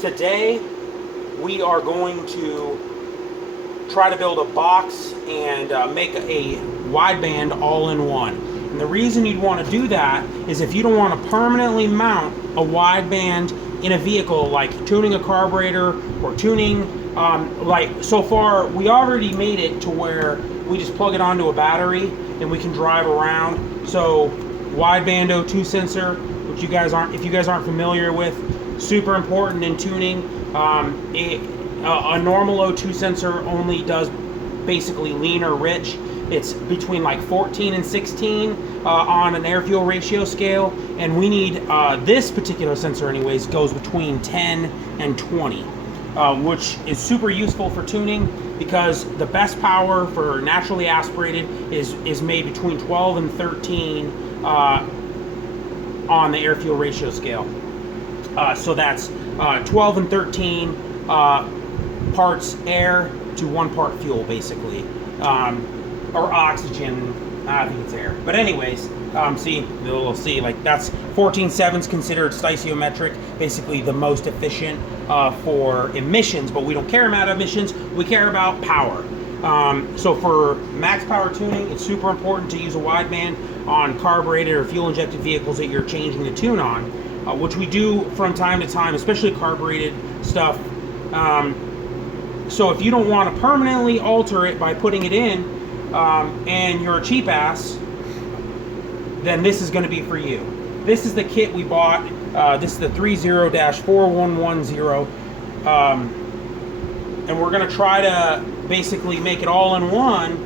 Today we are going to try to build a box and make a wideband all-in-one. And the reason you'd want to do that is if you don't want to permanently mount a wideband in a vehicle, like tuning a carburetor or tuning, like so far we already made it to where we just plug it onto a battery and we can drive around. So wideband O2 sensor, which if you guys aren't familiar with, super important in tuning. A normal O2 sensor only does basically lean or rich. It's between like 14 and 16 on an air-fuel ratio scale, and we need this particular sensor anyways goes between 10 and 20, which is super useful for tuning because the best power for naturally aspirated is made between 12 and 13 on the air-fuel ratio scale. So that's 12 and 13 parts air to 1 part fuel, basically, or oxygen. I think it's air. But anyways, see, we'll see. Like that's 14.7 is considered stoichiometric, basically the most efficient for emissions. But we don't care about emissions. We care about power. So for max power tuning, it's super important to use a wideband on carbureted or fuel injected vehicles that you're changing the tune on, which we do from time to time, especially carbureted stuff. So if you don't want to permanently alter it by putting it in, and you're a cheap ass, then this is going to be for you. This is the kit we bought. This is the 30-4110, and we're going to try to basically make it all in one,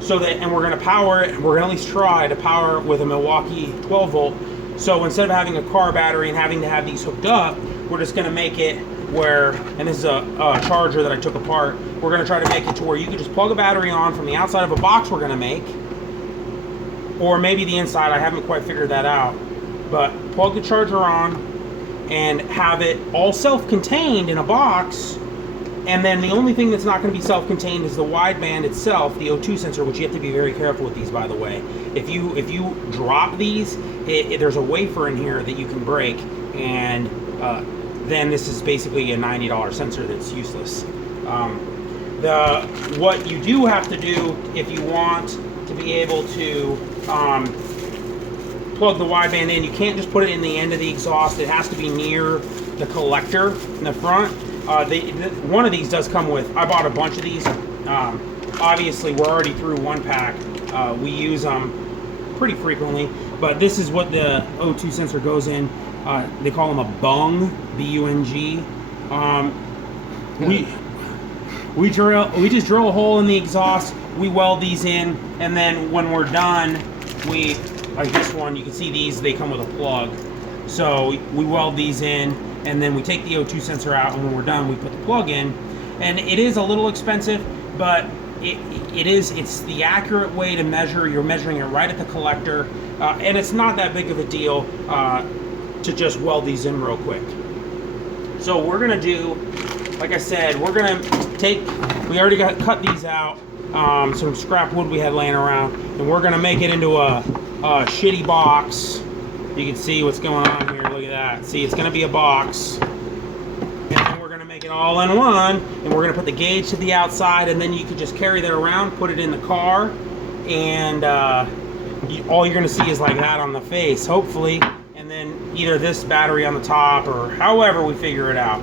so that, and we're going to power it. We're going to at least try to power it with a Milwaukee 12 volt. So instead of having a car battery and having to have these hooked up, we're just going to make it where, and this is a charger that I took apart, we're going to try to make it to where you can just plug a battery on from the outside of a box we're going to make, or maybe the inside. I haven't quite figured that out, but plug the charger on and have it all self-contained in a box. And then the only thing that's not going to be self-contained is the wideband itself, the O2 sensor, which you have to be very careful with these, by the way. If you drop these, there's a wafer in here that you can break, and then this is basically a $90 sensor that's useless. What you do have to do if you want to be able to plug the wideband in, you can't just put it in the end of the exhaust. It has to be near the collector in the front. One of these does come with, I bought a bunch of these. Obviously we're already through one pack. We use them pretty frequently, but this is what the O2 sensor goes in. They call them a bung, B-U-N-G. We just drill a hole in the exhaust, we weld these in, and then when we're done, like this one, you can see these, they come with a plug. So we weld these in, and then we take the O2 sensor out, and when we're done, we put the plug in. And it is a little expensive, but it's the accurate way to measure. You're measuring it right at the collector, and it's not that big of a deal to just weld these in real quick. So we're gonna do, like I said, we already cut these out, some scrap wood we had laying around, and we're gonna make it into a shitty box. You can see what's going on here. Look at that. See, it's going to be a box. And then we're going to make it all in one. And we're going to put the gauge to the outside. And then you can just carry that around, put it in the car. And all you're going to see is like that on the face, hopefully. And then either this battery on the top or however we figure it out.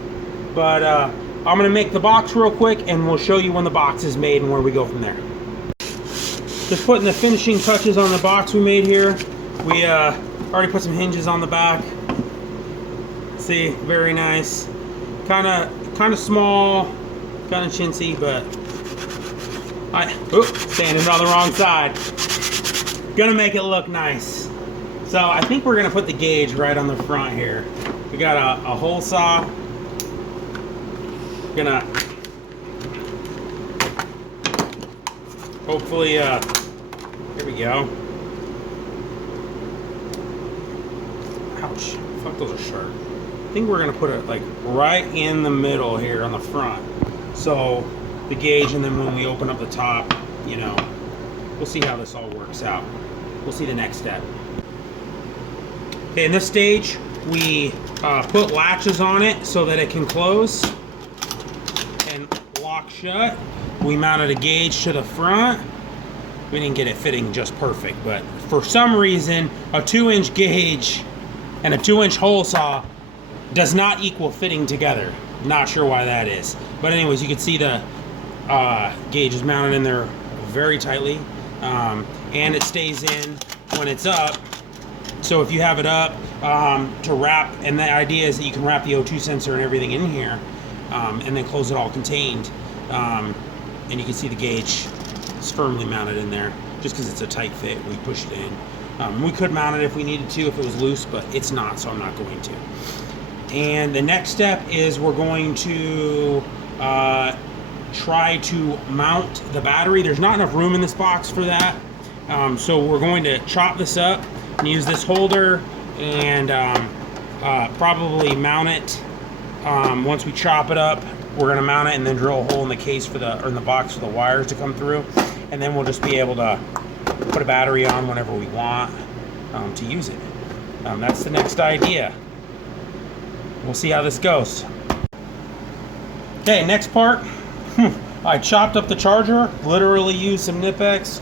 But I'm going to make the box real quick. And we'll show you when the box is made and where we go from there. Just putting the finishing touches on the box we made here. We already put some hinges on the back. See, very nice. Kind of small, kind of chintzy, but standing on the wrong side. Gonna make it look nice. So I think we're gonna put the gauge right on the front here. We got a hole saw. Gonna hopefully here we go. Ouch, fuck, those are sharp. I think we're gonna put it like right in the middle here on the front. So the gauge, and then when we open up the top, you know, we'll see how this all works out. We'll see the next step. Okay, in this stage, we put latches on it so that it can close and lock shut. We mounted a gauge to the front. We didn't get it fitting just perfect, but for some reason, a 2-inch gauge and a 2-inch hole saw does not equal fitting together. Not sure why that is. But anyways, you can see the gauge is mounted in there very tightly, and it stays in when it's up. So if you have it up to wrap, and the idea is that you can wrap the O2 sensor and everything in here, and then close it all contained, and you can see the gauge is firmly mounted in there. Just because it's a tight fit, we push it in. We could mount it if we needed to, if it was loose, but it's not, so I'm not going to. And the next step is we're going to try to mount the battery. There's not enough room in this box for that, so we're going to chop this up and use this holder and probably mount it. Once we chop it up, we're going to mount it and then drill a hole in the case for the, or in the box for the wires to come through, and then we'll just be able to put a battery on whenever we want to use it. That's the next idea. We'll see how this goes. Okay, next part. I chopped up the charger, literally used some Nip-X,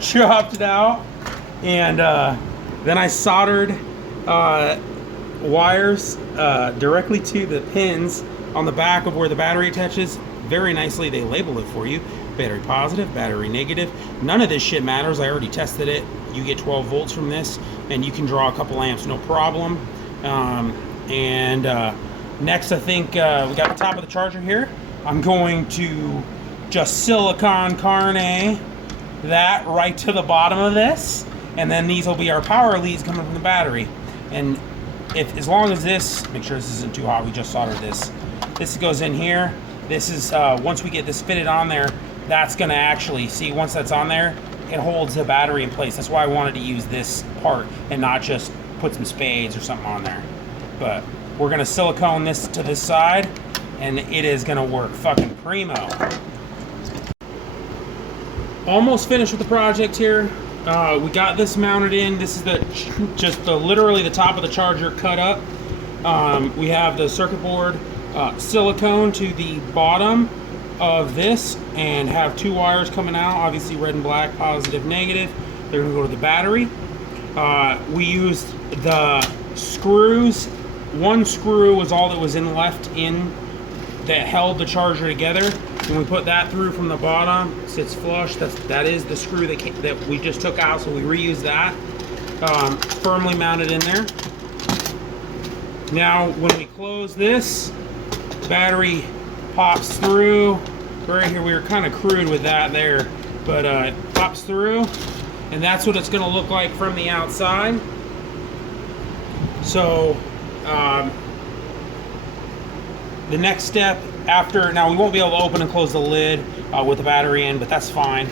chopped it out, and then I soldered wires directly to the pins on the back of where the battery attaches. Very nicely, they label it for you. Battery positive, battery negative. None of this shit matters. I already tested it. You get 12 volts from this, and you can draw a couple amps, no problem. Next, I think we got the top of the charger here. I'm going to just silicon carne that right to the bottom of this, and then these will be our power leads coming from the battery. And if, as long as this, make sure this isn't too hot, we just soldered this. This goes in here. This is, once we get this fitted on there, that's gonna actually, see, once that's on there, it holds the battery in place. That's why I wanted to use this part and not just put some spades or something on there. But we're gonna silicone this to this side, and it is gonna work fucking primo. Almost finished with the project here. We got this mounted in. This is literally the top of the charger cut up. We have the circuit board silicone to the bottom of this, and have 2 wires coming out, obviously red and black, positive, negative. They're gonna go to the battery. We used the screws. 1 screw was all that was left in that held the charger together. When we put that through from the bottom, sits flush. That is the screw that we just took out, so we reused that. Firmly mounted in there. Now, when we close this, battery pops through. Right here, we were kind of crude with that there, but it pops through, and that's what it's going to look like from the outside. So the next step after, now we won't be able to open and close the lid with the battery in, but that's fine.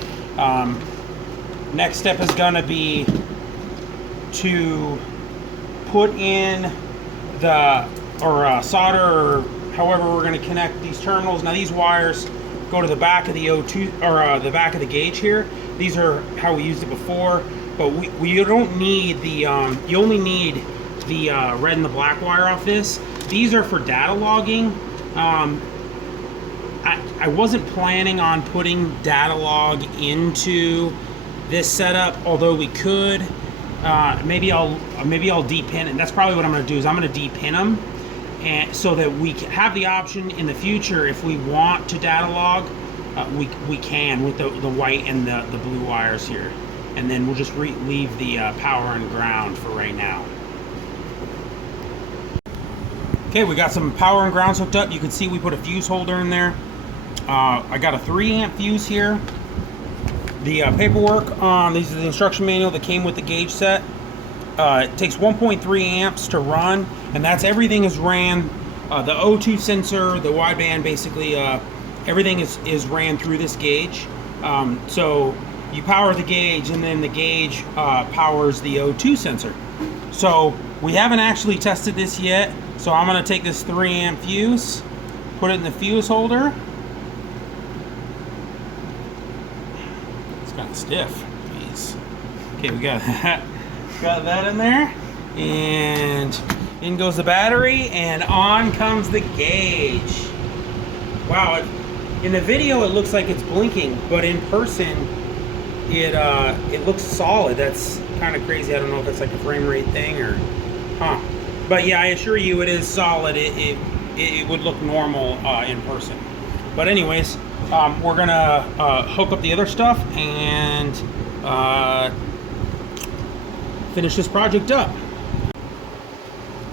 Next step is going to be to put in the, or solder, or however we're going to connect these terminals. Now these wires go to the back of the O2, or the back of the gauge here. These are how we used it before, but we don't need the, you only need the red and the black wire off this. These are for data logging. I wasn't planning on putting data log into this setup, although we could. Maybe I'll depin, and that's probably what I'm going to do. Is I'm going to depin them, and so that we can have the option in the future, if we want to data log, we can with the white and the blue wires here, and then we'll just leave the power and ground for right now. Okay, we got some power and grounds hooked up. You can see we put a fuse holder in there. I got a 3 amp fuse here. The paperwork, this is the instruction manual that came with the gauge set. It takes 1.3 amps to run, and that's everything is ran. The O2 sensor, the wideband, basically everything is ran through this gauge. So you power the gauge, and then the gauge powers the O2 sensor. So we haven't actually tested this yet. So I'm going to take this 3 amp fuse, put it in the fuse holder. It's kind of stiff. Jeez. Okay, we got that. Got that in there. And In goes the battery, and on comes the gauge. Wow, in the video it looks like it's blinking, but in person it looks solid. That's kind of crazy. I don't know if it's like a frame rate thing or but yeah, I assure you it is solid. It would look normal in person. But anyways, we're gonna hook up the other stuff and finish this project up.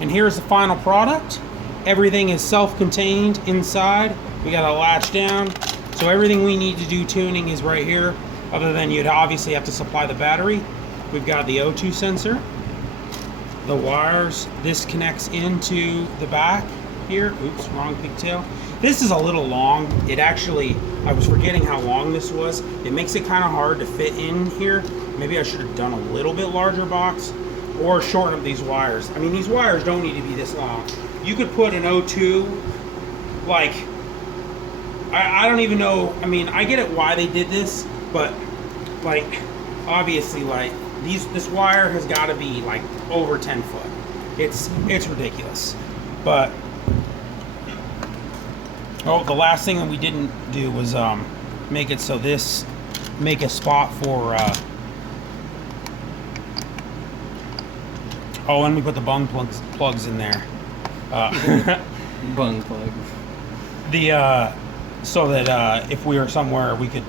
And here's the final product. Everything is self-contained inside. We got a latch down, so everything we need to do tuning is right here, other than you'd obviously have to supply the battery. We've got the O2 sensor, the wires. This connects into the back here. Oops, wrong pigtail. This is a little long. It actually, I was forgetting how long this was. It makes it kind of hard to fit in here. Maybe I should have done a little bit larger box or shorten up these wires. I mean, these wires don't need to be this long. You could put an O2, like, I don't even know. I mean, I get it why they did this, but like, obviously, like, this wire has got to be like over 10 foot. It's ridiculous. But the last thing that we didn't do was make it so make a spot for and we put the bung plugs in there. Bung plugs. So that if we were somewhere, we could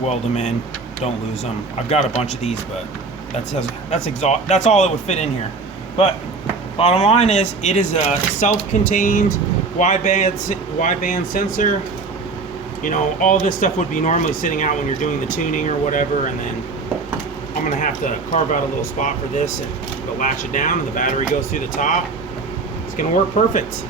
weld them in, don't lose them. I've got a bunch of these, but that's all that would fit in here. But bottom line is, it is a self-contained wideband sensor. You know, all this stuff would be normally sitting out when you're doing the tuning or whatever, and then I'm gonna have to carve out a little spot for this and latch it down, and the battery goes through the top. It's gonna work perfect.